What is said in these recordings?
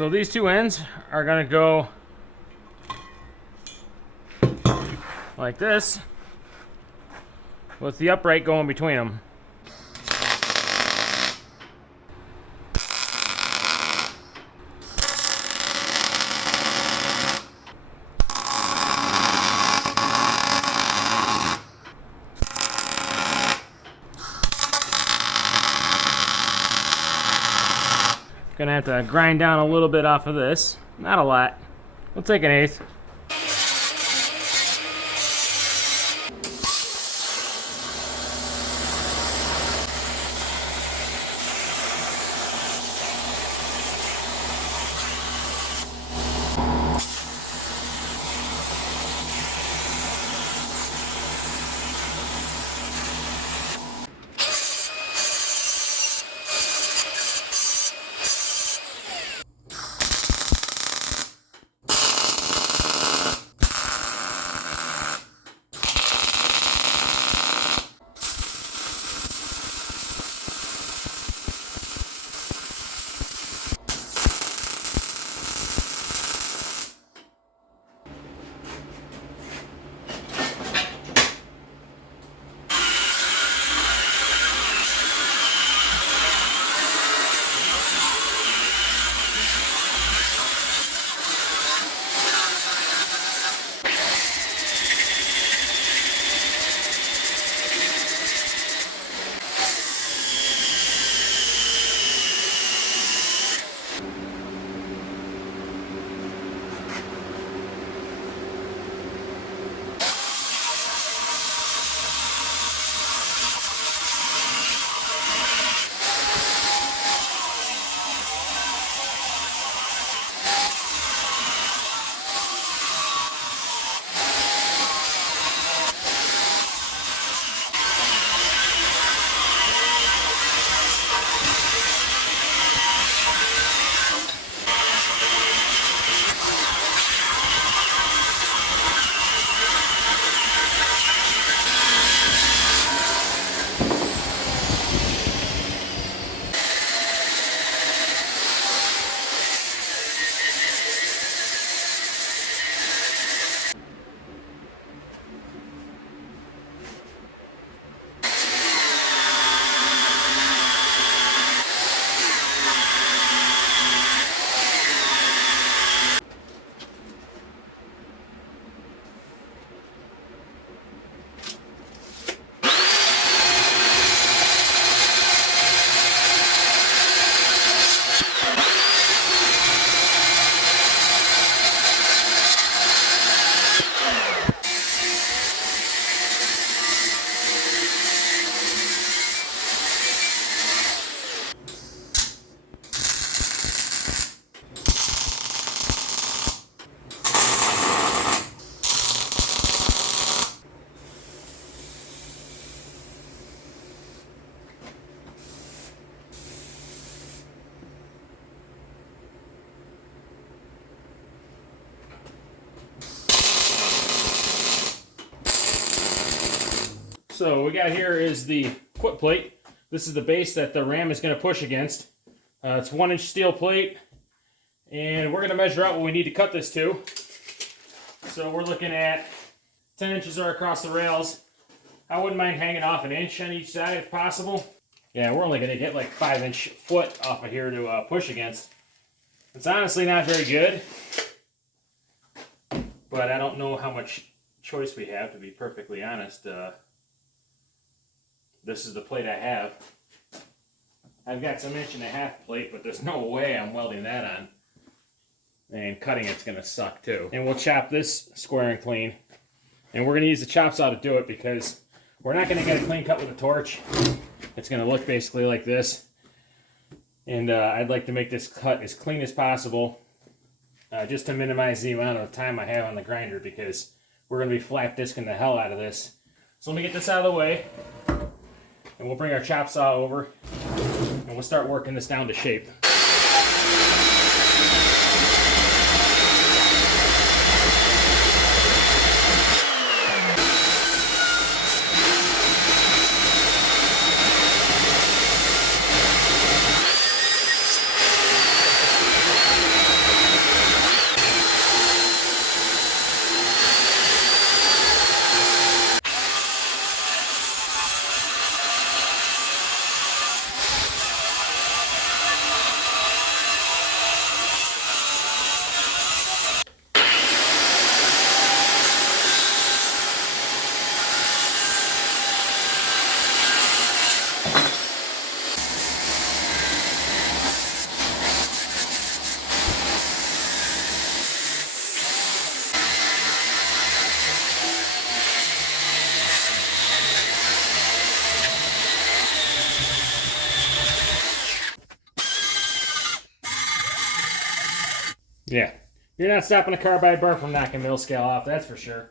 So these two ends are gonna go like this, with the upright going between them. Gonna have to grind down a little bit off of this. Not a lot. We'll take an eighth. So what we got here is the foot plate. This is the base that the ram is going to push against. It's 1-inch steel plate, and we're going to measure out what we need to cut this to. So we're looking at 10 inches are across the rails. I wouldn't mind hanging off an inch on each side if possible. Yeah, we're only going to get like 5-inch foot off of here to push against. It's honestly not very good, but I don't know how much choice we have, to be perfectly honest. This is the plate I have. I've got some 1.5-inch plate, but there's no way I'm welding that on. And cutting it's going to suck too. And we'll chop this square and clean. And we're going to use the chop saw to do it because we're not going to get a clean cut with a torch. It's going to look basically like this. And I'd like to make this cut as clean as possible, just to minimize the amount of time I have on the grinder, because we're going to be flat disking the hell out of this. So let me get this out of the way, and we'll bring our chop saw over, and we'll start working this down to shape. Yeah. You're not stopping a carbide bar from knocking mill scale off, that's for sure.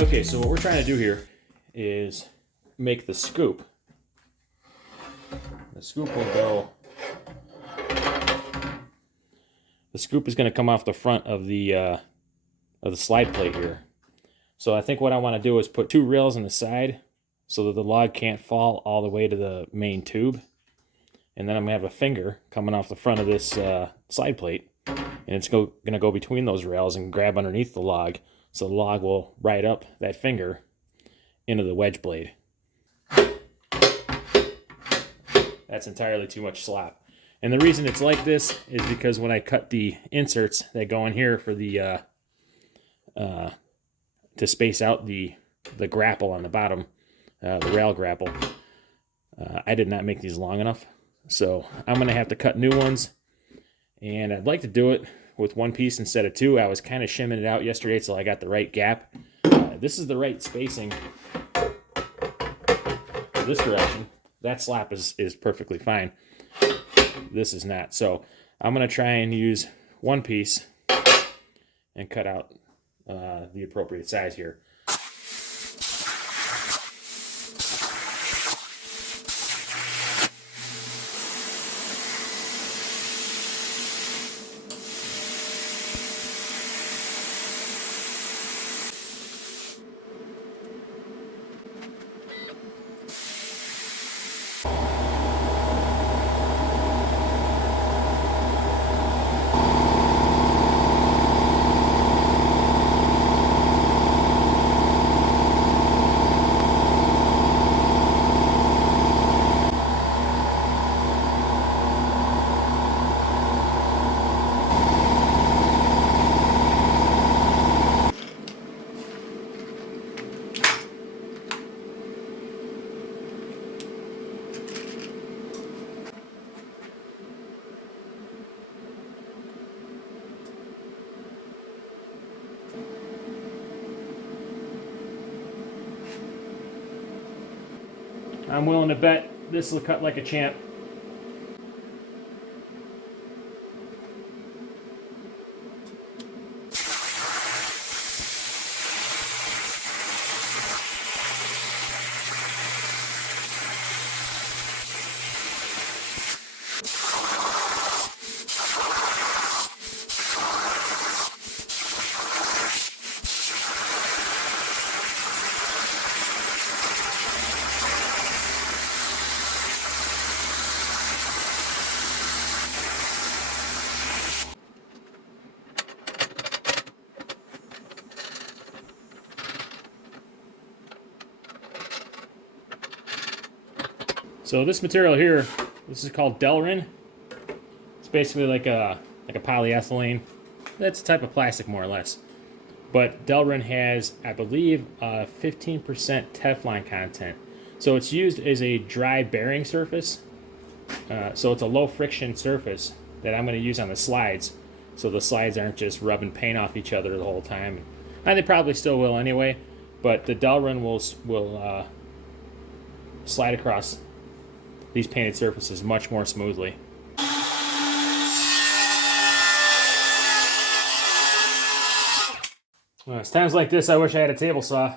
Okay, so what we're trying to do here is make the scoop. The scoop will go... The scoop is going to come off the front of the slide plate here. So I think what I want to do is put 2 rails on the side so that the log can't fall all the way to the main tube. And then I'm going to have a finger coming off the front of this slide plate. And it's going to go between those rails and grab underneath the log. So the log will ride up that finger into the wedge blade. That's entirely too much slop. And the reason it's like this is because when I cut the inserts that go in here for the to space out the grapple on the bottom, the rail grapple, I did not make these long enough. So I'm going to have to cut new ones. And I'd like to do it with 1 piece instead of 2. I was kind of shimming it out yesterday till I got the right gap. This is the right spacing for this direction. That slap is perfectly fine. This is not. So I'm going to try and use 1 piece and cut out the appropriate size here. I'm willing to bet this will cut like a champ. So this material here, this is called Delrin. It's basically like a polyethylene. That's a type of plastic, more or less. But Delrin has, I believe, 15% Teflon content. So it's used as a dry bearing surface. So it's a low friction surface that I'm going to use on the slides. So the slides aren't just rubbing paint off each other the whole time. And they probably still will anyway. But the Delrin will slide across these painted surfaces much more smoothly. Well, it's times like this I wish I had a table saw.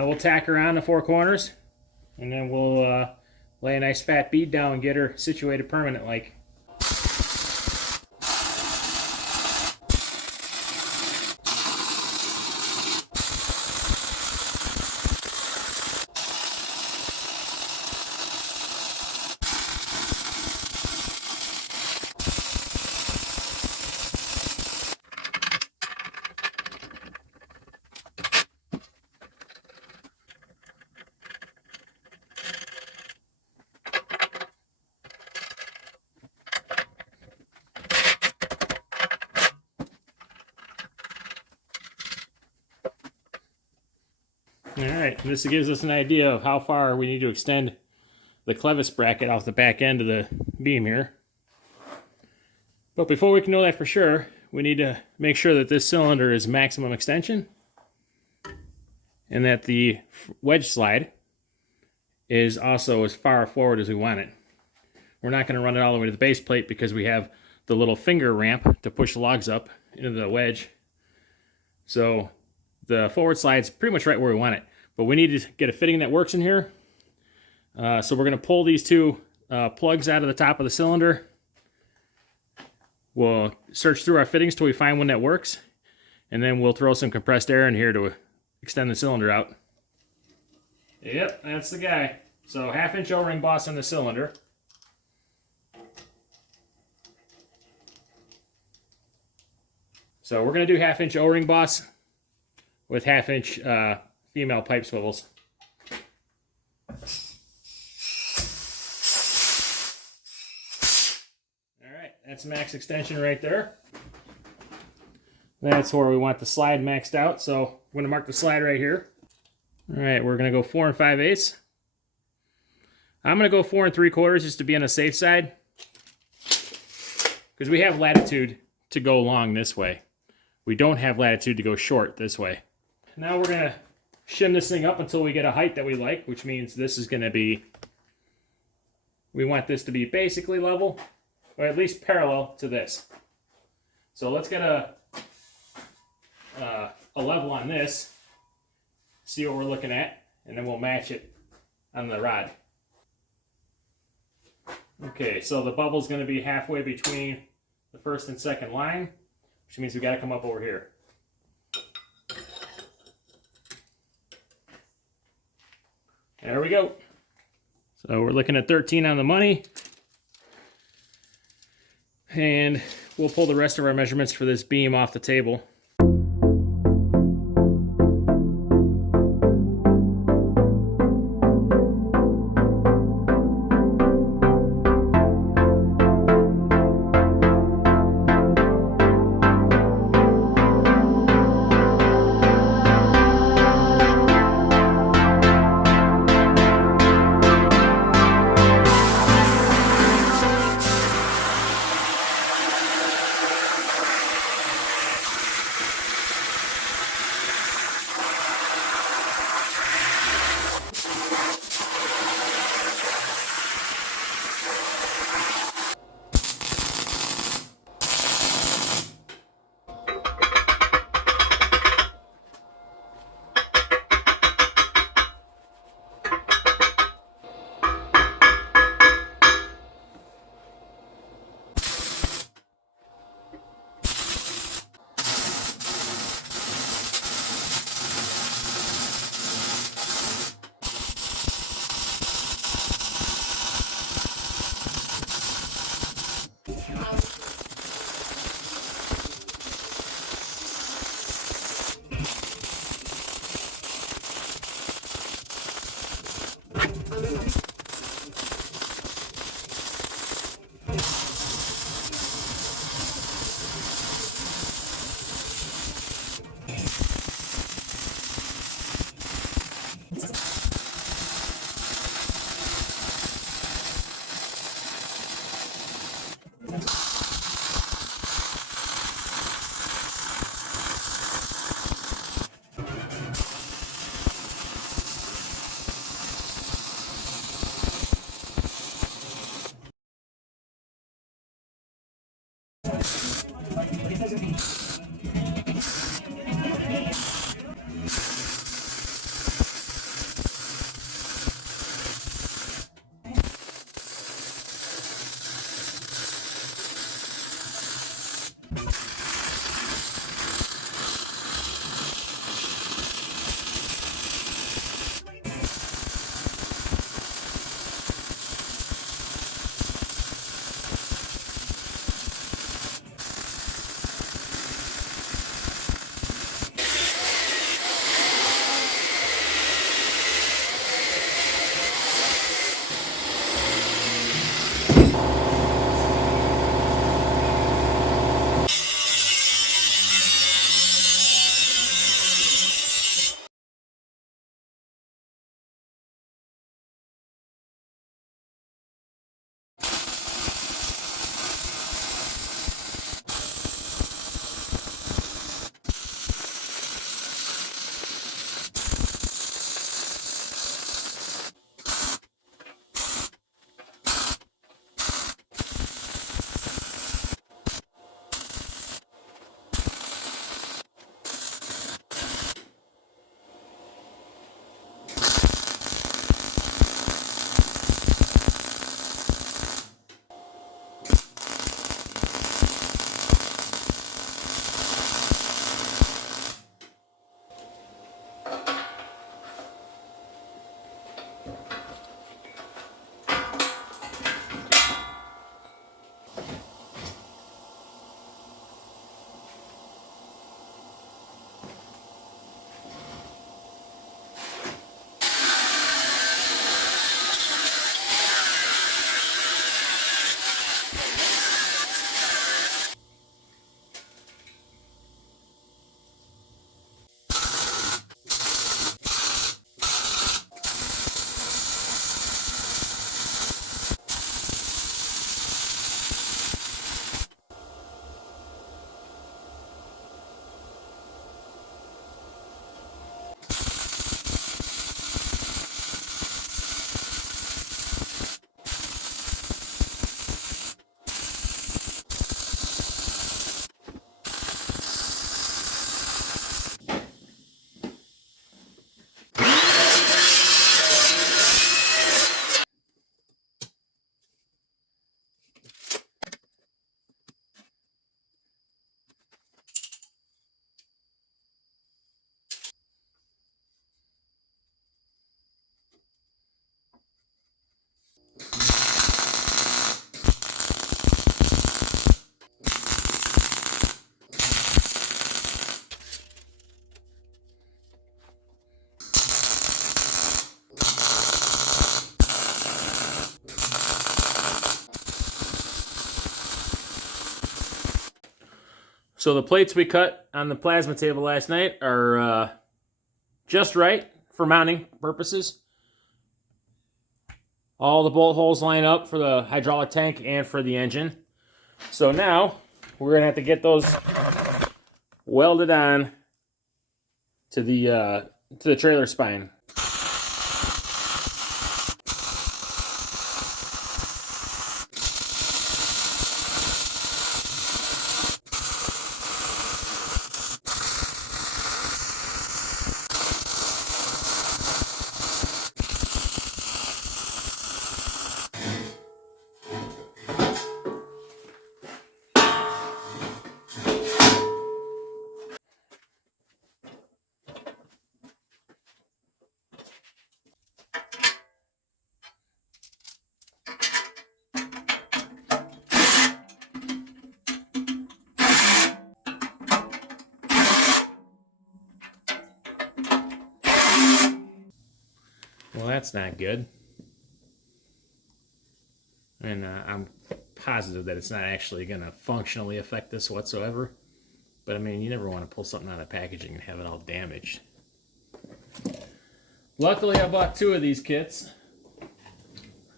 We'll tack her on the four corners, and then we'll lay a nice fat bead down and get her situated permanent like. Alright, this gives us an idea of how far we need to extend the clevis bracket off the back end of the beam here. But before we can know that for sure, we need to make sure that this cylinder is maximum extension and that the wedge slide is also as far forward as we want it. We're not going to run it all the way to the base plate because we have the little finger ramp to push the logs up into the wedge. So the forward slide's pretty much right where we want it, but we need to get a fitting that works in here. So we're going to pull these two plugs out of the top of the cylinder. We'll search through our fittings till we find one that works, and then we'll throw some compressed air in here to extend the cylinder out. Yep, that's the guy. So 1/2-inch O-ring boss on the cylinder. So we're going to do 1/2 inch O-ring boss with 1/2 inch female pipe swivels. Alright, that's max extension right there. That's where we want the slide maxed out, so I'm going to mark the slide right here. Alright, we're going to go 4 5/8. I'm going to go 4 3/4 just to be on the safe side, because we have latitude to go long this way. We don't have latitude to go short this way. Now we're going to shim this thing up until we get a height that we like, which means this is going to be, we want this to be basically level, or at least parallel to this. So let's get a level on this, see what we're looking at, and then we'll match it on the rod. Okay, so the bubble's going to be halfway between the first and second line, which means we got to come up over here. There we go. So we're looking at 13 on the money, and we'll pull the rest of our measurements for this beam off the table. So the plates we cut on the plasma table last night are just right for mounting purposes. All the bolt holes line up for the hydraulic tank and for the engine. So now we're gonna have to get those welded on to the trailer spine. Well, that's not good. And I'm positive that it's not actually going to functionally affect this whatsoever. But I mean, you never want to pull something out of packaging and have it all damaged. Luckily, I bought 2 of these kits,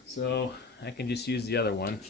so I can just use the other one.